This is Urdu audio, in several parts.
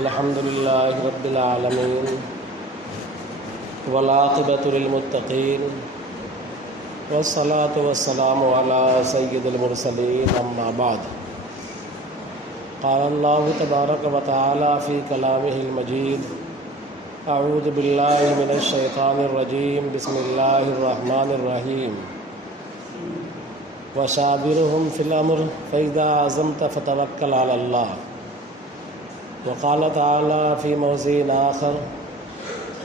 الحمد لله رب العالمين والعاقبة للمتقين والصلاة والسلام على سيد المرسلين أما بعد قال الله تبارك وتعالى في كلامه المجيد أعوذ بالله من الشيطان الرجيم بسم الله الرحمن الرحيم وشاورهم في الأمر فإذا عزمت فتوكل على الله وقال تعالى في موضع آخر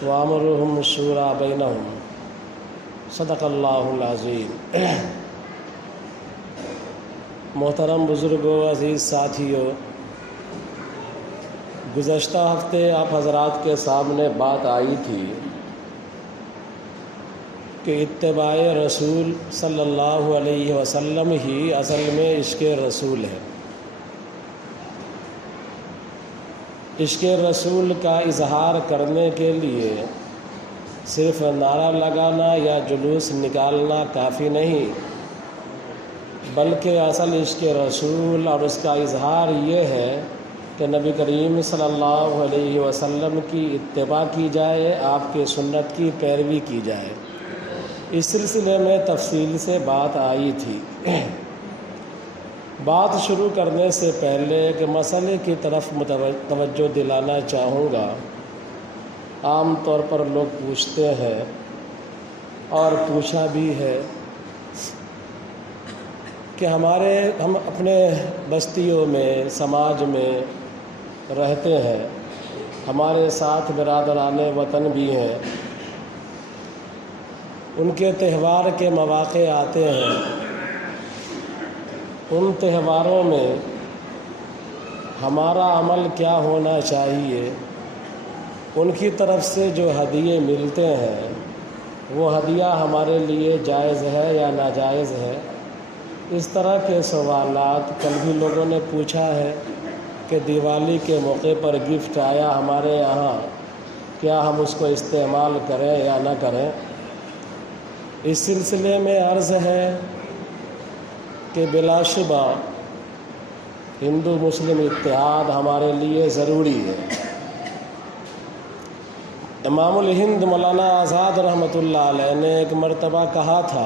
وأمرهم الشورى بينهم صدق اللہ العظیم۔ محترم بزرگوں، عزیز ساتھیوں، گزشتہ ہفتے آپ حضرات کے سامنے بات آئی تھی کہ اتباع رسول صلی اللہ علیہ وسلم ہی اصل میں عشق رسول ہے۔ عشق رسول کا اظہار کرنے کے لیے صرف نعرہ لگانا یا جلوس نکالنا کافی نہیں، بلکہ اصل عشق رسول اور اس کا اظہار یہ ہے کہ نبی کریم صلی اللہ علیہ وسلم کی اتباع کی جائے، آپ کے سنت کی پیروی کی جائے۔ اس سلسلے میں تفصیل سے بات آئی تھی۔ بات شروع کرنے سے پہلے ایک مسئلے کی طرف توجہ دلانا چاہوں گا۔ عام طور پر لوگ پوچھتے ہیں اور پوچھا بھی ہے کہ ہم اپنے بستیوں میں، سماج میں رہتے ہیں، ہمارے ساتھ برادران وطن بھی ہیں، ان کے تہوار کے مواقع آتے ہیں، ان تہواروں میں ہمارا عمل کیا ہونا چاہیے؟ ان کی طرف سے جو ہدیے ملتے ہیں وہ ہدیہ ہمارے لیے جائز ہے یا ناجائز ہے؟ اس طرح کے سوالات کل بھی لوگوں نے پوچھا ہے کہ دیوالی کے موقع پر گفٹ آیا ہمارے یہاں، کیا ہم اس کو استعمال کریں یا نہ کریں؟ اس سلسلے میں عرض ہے کہ بلا شبہ ہندو مسلم اتحاد ہمارے لیے ضروری ہے۔ امام الہند مولانا آزاد رحمۃ اللہ علیہ نے ایک مرتبہ کہا تھا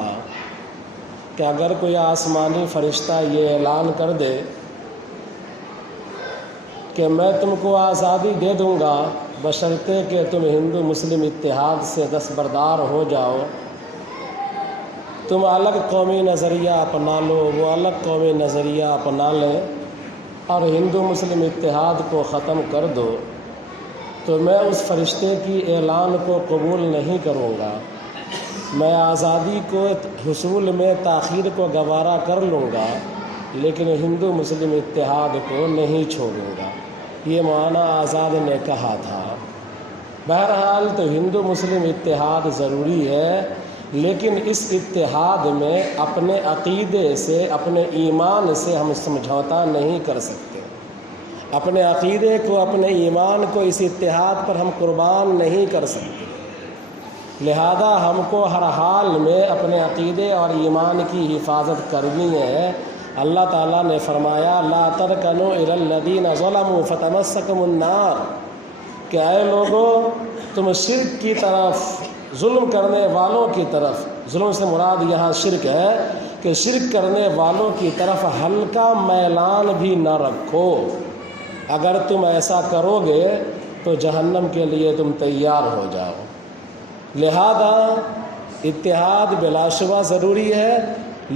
کہ اگر کوئی آسمانی فرشتہ یہ اعلان کر دے کہ میں تم کو آزادی دے دوں گا بشرطے کہ تم ہندو مسلم اتحاد سے دستبردار ہو جاؤ، تم الگ قومی نظریہ اپنا لو، وہ الگ قومی نظریہ اپنا لیں اور ہندو مسلم اتحاد کو ختم کر دو، تو میں اس فرشتے کی اعلان کو قبول نہیں کروں گا، میں آزادی کو حصول میں تاخیر کو گوارا کر لوں گا، لیکن ہندو مسلم اتحاد کو نہیں چھوڑوں گا۔ یہ مولانا آزاد نے کہا تھا۔ بہرحال تو ہندو مسلم اتحاد ضروری ہے، لیکن اس اتحاد میں اپنے عقیدے سے، اپنے ایمان سے ہم سمجھوتا نہیں کر سکتے۔ اپنے عقیدے کو، اپنے ایمان کو اس اتحاد پر ہم قربان نہیں کر سکتے، لہذا ہم کو ہر حال میں اپنے عقیدے اور ایمان کی حفاظت کرنی ہے۔ اللہ تعالیٰ نے فرمایا لا ترکنوا الی الذین ظلموا فتمسکم النار، کہ اے لوگوں تم شرک کی طرف، ظلم کرنے والوں کی طرف، ظلم سے مراد یہاں شرک ہے، کہ شرک کرنے والوں کی طرف ہلکا میلان بھی نہ رکھو، اگر تم ایسا کرو گے تو جہنم کے لیے تم تیار ہو جاؤ۔ لہذا اتحاد بلا شبہ ضروری ہے،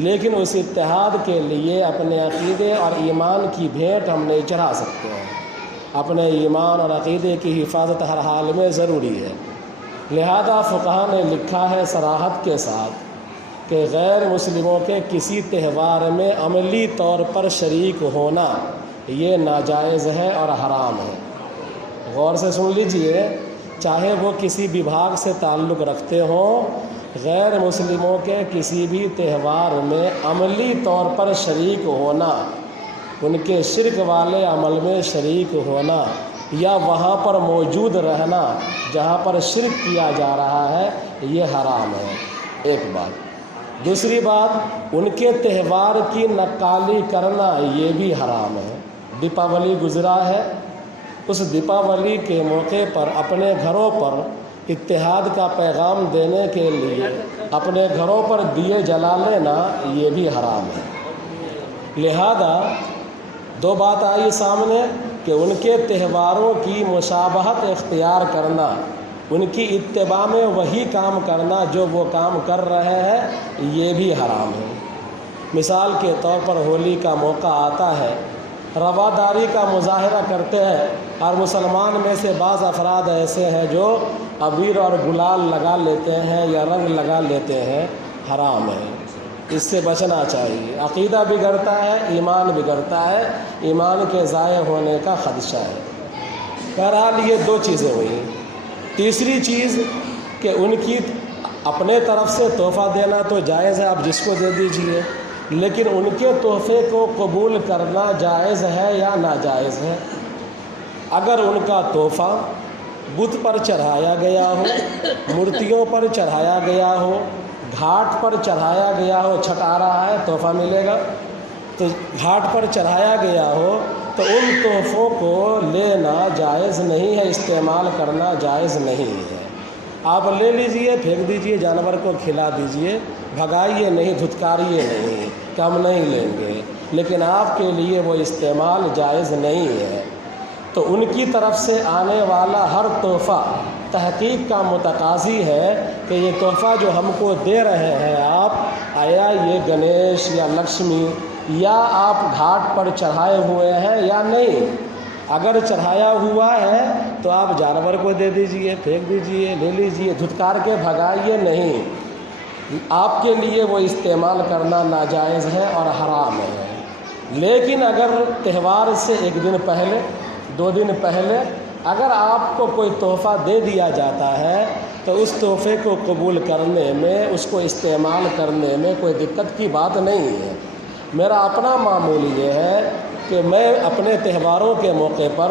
لیکن اس اتحاد کے لیے اپنے عقیدے اور ایمان کی بھیٹ ہم نہیں چڑھا سکتے ہیں۔ اپنے ایمان اور عقیدے کی حفاظت ہر حال میں ضروری ہے۔ لہذا فقہا نے لکھا ہے صراحت کے ساتھ کہ غیر مسلموں کے کسی تہوار میں عملی طور پر شریک ہونا یہ ناجائز ہے اور حرام ہے۔ غور سے سن لیجئے، چاہے وہ کسی وبھاگ سے تعلق رکھتے ہوں، غیر مسلموں کے کسی بھی تہوار میں عملی طور پر شریک ہونا، ان کے شرک والے عمل میں شریک ہونا یا وہاں پر موجود رہنا جہاں پر شرک کیا جا رہا ہے، یہ حرام ہے۔ ایک بات۔ دوسری بات، ان کے تہوار کی نقالی کرنا یہ بھی حرام ہے۔ دیپاولی گزرا ہے، اس دیپاولی کے موقع پر اپنے گھروں پر اتحاد کا پیغام دینے کے لیے اپنے گھروں پر دیے جلا لینا یہ بھی حرام ہے۔ لہذا دو بات آئی سامنے کہ ان کے تہواروں کی مشابہت اختیار کرنا، ان کی اتباع میں وہی کام کرنا جو وہ کام کر رہے ہیں، یہ بھی حرام ہے۔ مثال کے طور پر ہولی کا موقع آتا ہے، رواداری کا مظاہرہ کرتے ہیں، اور مسلمان میں سے بعض افراد ایسے ہیں جو عبیر اور گلال لگا لیتے ہیں یا رنگ لگا لیتے ہیں، حرام ہے، اس سے بچنا چاہیے۔ عقیدہ بگڑتا ہے، ایمان بگڑتا ہے، ایمان کے ضائع ہونے کا خدشہ ہے۔ بہرحال یہ دو چیزیں ہوئیں۔ تیسری چیز کہ ان کی اپنے طرف سے تحفہ دینا تو جائز ہے، آپ جس کو دے دیجئے، لیکن ان کے تحفے کو قبول کرنا جائز ہے یا ناجائز ہے؟ اگر ان کا تحفہ بت پر چڑھایا گیا ہو، مورتیوں پر چڑھایا گیا ہو، گھاٹ پر چڑھایا گیا ہو، چھٹ آ رہا ہے تحفہ ملے گا، تو گھاٹ پر چڑھایا گیا ہو تو ان تحفوں کو لینا جائز نہیں ہے، استعمال کرنا جائز نہیں ہے۔ آپ لے لیجئے، پھینک دیجئے، جانور کو کھلا دیجئے، بھگائیے نہیں، دھتکاریے نہیں کہ ہم نہیں لیں گے، لیکن آپ کے لیے وہ استعمال جائز نہیں ہے۔ تو ان کی طرف سے آنے والا ہر تحفہ تحقیق کا متقاضی ہے کہ یہ تحفہ جو ہم کو دے رہے ہیں آپ، آیا یہ گنیش یا لکشمی یا آپ گھاٹ پر چڑھائے ہوئے ہیں یا نہیں۔ اگر چڑھایا ہوا ہے تو آپ جانور کو دے دیجئے، پھینک دیجئے، لے لیجئے، دھتکار کے بھگائیے نہیں، آپ کے لیے وہ استعمال کرنا ناجائز ہے اور حرام ہے۔ لیکن اگر تہوار سے ایک دن پہلے، 2 دن پہلے اگر آپ کو کوئی تحفہ دے دیا جاتا ہے تو اس تحفے کو قبول کرنے میں، اس کو استعمال کرنے میں کوئی دقت کی بات نہیں ہے۔ میرا اپنا معمول یہ ہے کہ میں اپنے تہواروں کے موقع پر،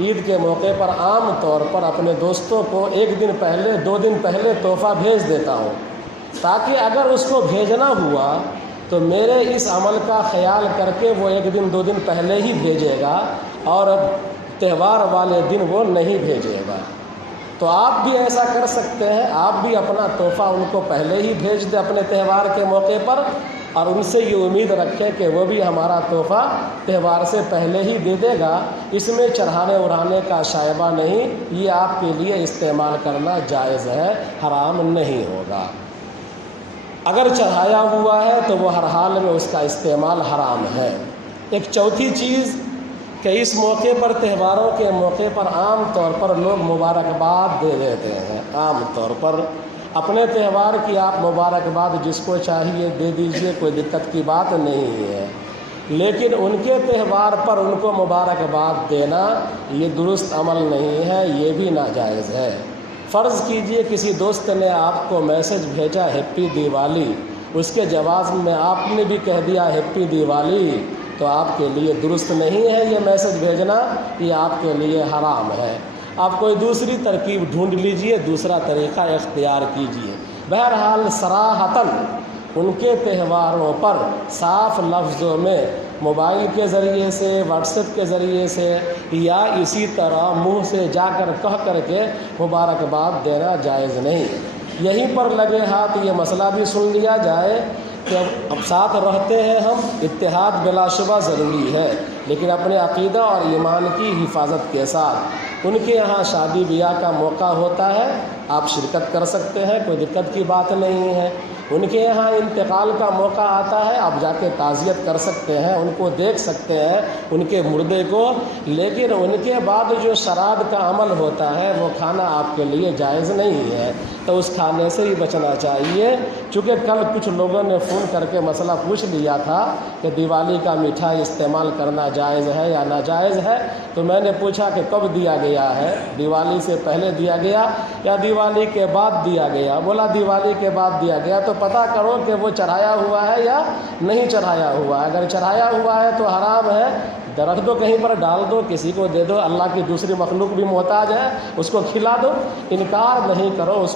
عید کے موقع پر عام طور پر اپنے دوستوں کو 1 دن پہلے، 2 دن پہلے تحفہ بھیج دیتا ہوں، تاکہ اگر اس کو بھیجنا ہوا تو میرے اس عمل کا خیال کر کے وہ 1 دن 2 دن پہلے ہی بھیجے گا اور تہوار والے دن وہ نہیں بھیجے گا۔ تو آپ بھی ایسا کر سکتے ہیں، آپ بھی اپنا تحفہ ان کو پہلے ہی بھیج دیں اپنے تہوار کے موقع پر، اور ان سے یہ امید رکھیں کہ وہ بھی ہمارا تحفہ تہوار سے پہلے ہی دے دے گا۔ اس میں چڑھانے اڑانے کا شائبہ نہیں، یہ آپ کے لیے استعمال کرنا جائز ہے، حرام نہیں ہوگا۔ اگر چڑھایا ہوا ہے تو وہ ہر حال میں اس کا استعمال حرام ہے۔ ایک چوتھی چیز کہ اس موقع پر، تہواروں کے موقع پر عام طور پر لوگ مبارکباد دے دیتے ہیں۔ عام طور پر اپنے تہوار کی آپ مبارکباد جس کو چاہیے دے دیجئے، کوئی دقت کی بات نہیں ہے، لیکن ان کے تہوار پر ان کو مبارکباد دینا یہ درست عمل نہیں ہے، یہ بھی ناجائز ہے۔ فرض کیجئے کسی دوست نے آپ کو میسج بھیجا ہیپی دیوالی، اس کے جواب میں آپ نے بھی کہہ دیا ہیپی دیوالی، تو آپ کے لیے درست نہیں ہے یہ میسج بھیجنا، یہ آپ کے لیے حرام ہے۔ آپ کوئی دوسری ترکیب ڈھونڈ لیجئے، دوسرا طریقہ اختیار کیجئے۔ بہرحال صراحتاً ان کے تہواروں پر صاف لفظوں میں موبائل کے ذریعے سے، واٹس ایپ کے ذریعے سے، یا اسی طرح منہ سے جا کر کہہ کر کے مبارکباد دینا جائز نہیں۔ یہیں پر لگے ہاتھ یہ مسئلہ بھی سن لیا جائے کہ اب ساتھ رہتے ہیں ہم، اتحاد بلا شبہ ضروری ہے، لیکن اپنے عقیدہ اور ایمان کی حفاظت کے ساتھ۔ ان کے یہاں شادی بیاہ کا موقع ہوتا ہے، آپ شرکت کر سکتے ہیں، کوئی دقت کی بات نہیں ہے۔ ان کے یہاں انتقال کا موقع آتا ہے، آپ جا کے تعزیت کر سکتے ہیں، ان کو دیکھ سکتے ہیں، ان کے مردے کو، لیکن ان کے بعد جو شراب کا عمل ہوتا ہے وہ کھانا آپ کے لیے جائز نہیں ہے، تو اس کھانے سے ہی بچنا چاہیے۔ چونکہ کل کچھ لوگوں نے فون کر کے مسئلہ پوچھ لیا تھا کہ دیوالی کا مٹھائی استعمال کرنا جائز ہے یا ناجائز ہے، تو میں نے پوچھا کہ کب دیا گیا ہے، دیوالی سے پہلے دیا گیا یا دیوالی کے بعد دیا گیا؟ بولا دیوالی کے بعد دیا گیا۔ تو پتہ کرو کہ وہ چڑھایا ہوا ہے یا نہیں چڑھایا ہوا ہے۔ اگر چڑھایا ہوا ہے تو حرام ہے، رکھ دو کہیں پر، ڈال دو، کسی کو دے دو، اللہ کی دوسری مخلوق بھی محتاج ہے، اس کو کھلا دو، انکار نہیں کرو، اس